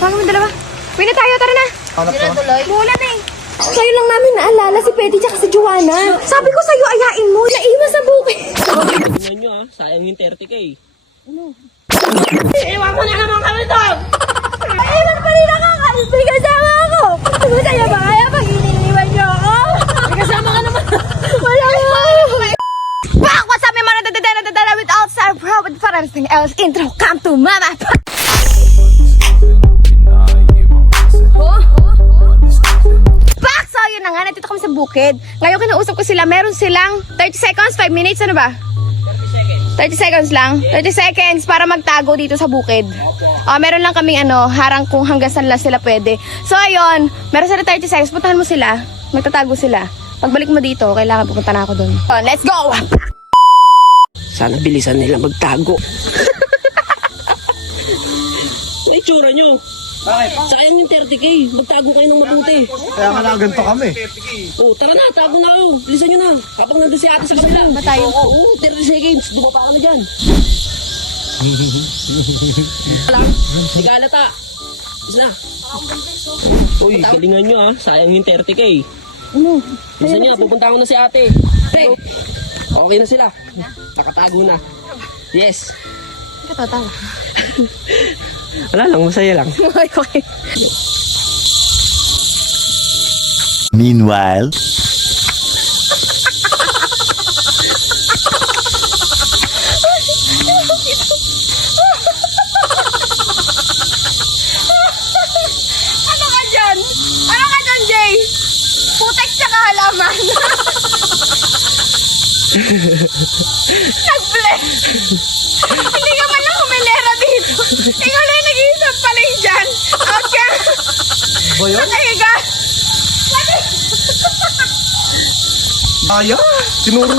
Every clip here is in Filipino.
Paano mo dalawa? Uwi na tayo, tara na. Mula na eh. Sa'yo lang namin naalala si Petty tsaka si Joanna. Sabi ko sa'yo, ayain mo. Naiwan sa bukid. Tingnan nyo sayang yung 30K. Iwan mo na naman kami doon. Iwan pa rin nakakalis. May kasama ako. Masaya ba kaya pag iniiwan niyo ako? May kasama ka naman. Wala mo. Back! What's up, my man? Nadadala with outside bro. But for anything else, intro, come to mama. Back! So, yun na nga. Nandito kami sa bukid. Ngayon, kinausap ko sila. Meron silang 30 seconds, 5 minutes. Ano ba? 30 seconds lang. 30 seconds para magtago dito sa bukid. Meron lang kaming harang kung hanggang saan lang sila pwede. So, ayun. Meron sila 30 seconds. Puntahan mo sila. Magtatago sila. Pagbalik mo dito, kailangan pupunta na ako dun. Let's go! Sana bilisan nila magtago. Ay, tsura nyo. Bakit? Sayang yung 30K. Magtago kayo ng mabuti. Kaya nga ganito kami. Oh, tara na, tago na ako. Bilisan nyo na. Habang nandun si ate sa kabila. Ba tayo? Oo, 30 seconds. Dumapa ka na dyan. Alam, hindi ka halata. Isa na. Uy, galingan nyo sayang yung 30K. Ano? Bilisan nyo, pupunta ko na si ate. Hey! Okay na sila. Nakatago na. Yes. Katatawa. Wala lang, masaya lang. Okay. Meanwhile, Ano ka dyan? Ano ka dyan, Jay? Putek tsaka halaman. Nag-bless. Hindi ka man lang humilera dito. Ikaw lang nag-iisang paling dyan. Out ka. Ba yun? Nakahiga. Aya? Tinuro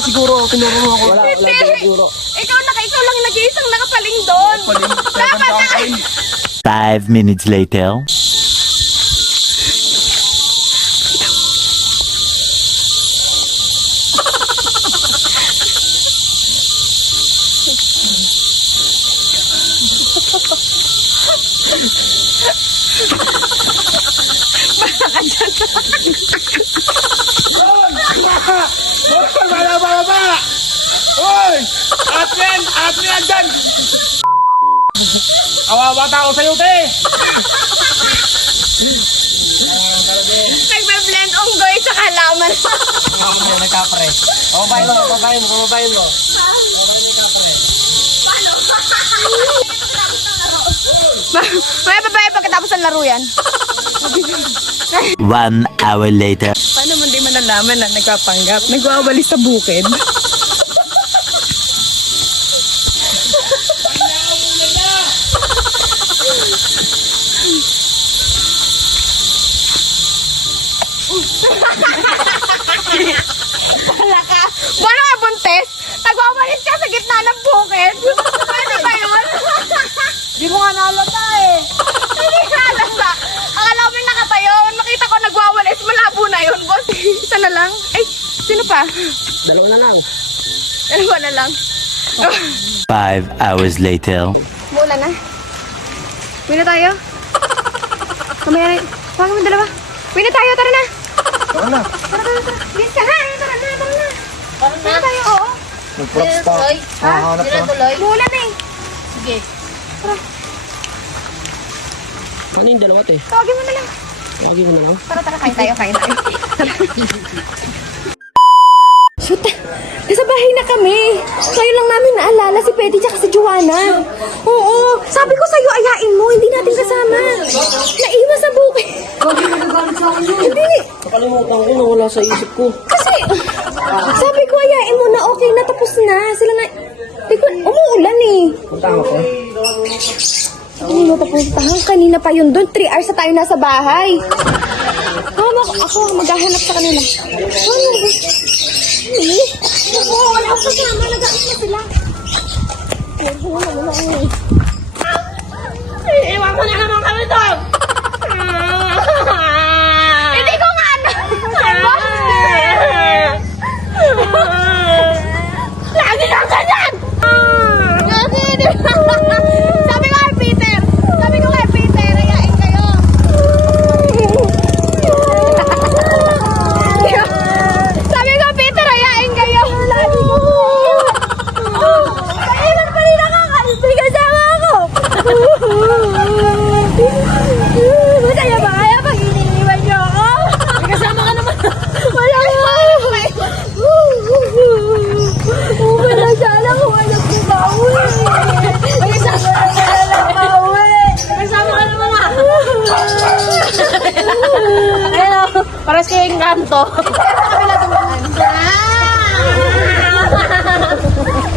siguro. Tinuro mo ako. Wala Hindi. siguro. Ikaw lang nag-iisang nakapaling doon. Dapat na. 5 minutes later. Baba! Uy! At yan dyan! Awawa tao sa'yo, te! Nagbe-blend unggoy sa halaman. Ako na nagkapre. Pababayin mo. May babae pagkatapos ng laro yan. 1 hour later. Paano man di malalaman na nagpapanggap? Nagwawalis sa bukid. Wala ka. Wala ka, buntes. Nagwawalis ka sa gitna ng bukid. Ano ba yun? Di mo nga nalata eh. Hindi ka nalata. Akala ko may nakatayo. Nakita ko nagwawalis. Malabo na yun, boss. Isa na lang. Ay, sino pa? Dalawa na lang. Dalawa na lang. 5 hours later. Mula na. Uwi na tayo. Kamaya na. Paano mo dalawa? Uwi na tayo, tara na. Tara na. Tara. Bilis ka ha. Tara na. Tara na tayo, oo. Nag-props pa. Hahanap ka. Mula na eh. Sige. Tara. Paano yung dalawa, te? Tawagin mo na lang. Lagi mo na lang. Tara, kain tayo. Shoot, nasa bahay na kami. Ngayon lang namin naalala si Petty tsaka si Joanna. Oo, sabi ko sa'yo, ayain mo. Hindi natin kasama. Naiwan sa bukid. Hindi. Nakalimutan ko, nawala sa isip ko. Kasi, sabi ko, ayain mo na. Okay na, tapos na. Sila na. Umuulan eh. Punta ako. Ano na papuntahan? Kanina pa yun doon. 3 hours na tayo nasa bahay. Ako maghahanap sa kanila. Ano ba? Wala ako kasama. Nag-aalis na sila. Iwan mo na naman kami doon. Hindi ko nga ano. kanto.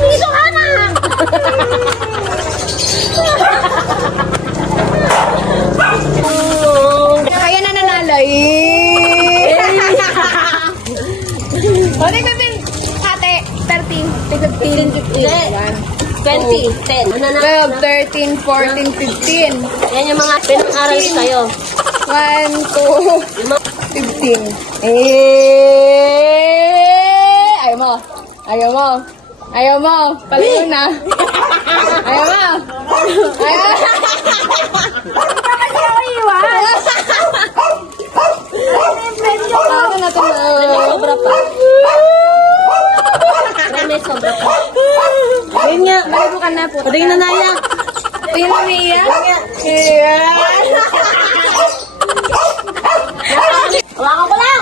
Dito ka na! Kaya na nanalo. O, tignan ate, 13, 15, 20, 10. Ano na? 12, 13, 14, 15. Yan yung mga pinag-aral sa'yo. 1, 2, 15. Ayaw mo. Ayaw mo. Ayaw mo. Palayo na. Ayaw mo. Ayaw mo. Ano na ito na? Sobra pa. May sobra pa. Ayun nga. Malibukan na po. Pwede na naiyak. Ayun na umiiyak. Ayan. Hawakan ko lang.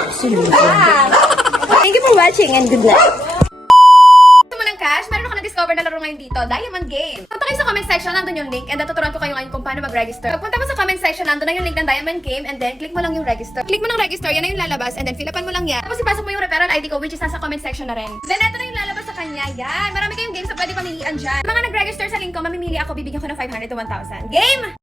Thank you for watching and good luck. Gusto mo ng cash? Meron ako na-discover na laro ngayon dito, Diamond Game. Punta kayo sa comment section, nandun yung link, and tuturuan ko kayo ngayon kung paano mag-register. Pagpunta mo sa comment section, nandun na yung link ng Diamond Game, and then click mo lang yung register. Click mo ng register, yan na yung lalabas, and then fill upan mo lang yan. Tapos ipasok mo yung referral ID ko, which is nasa comment section na rin. Then eto na yung lalabas sa kanya, yan. Marami kayong games na pwede pamilian dyan. Mga nag-register sa link ko, mamimili ako, bibigyan ko ng 500 to 1,000. Game!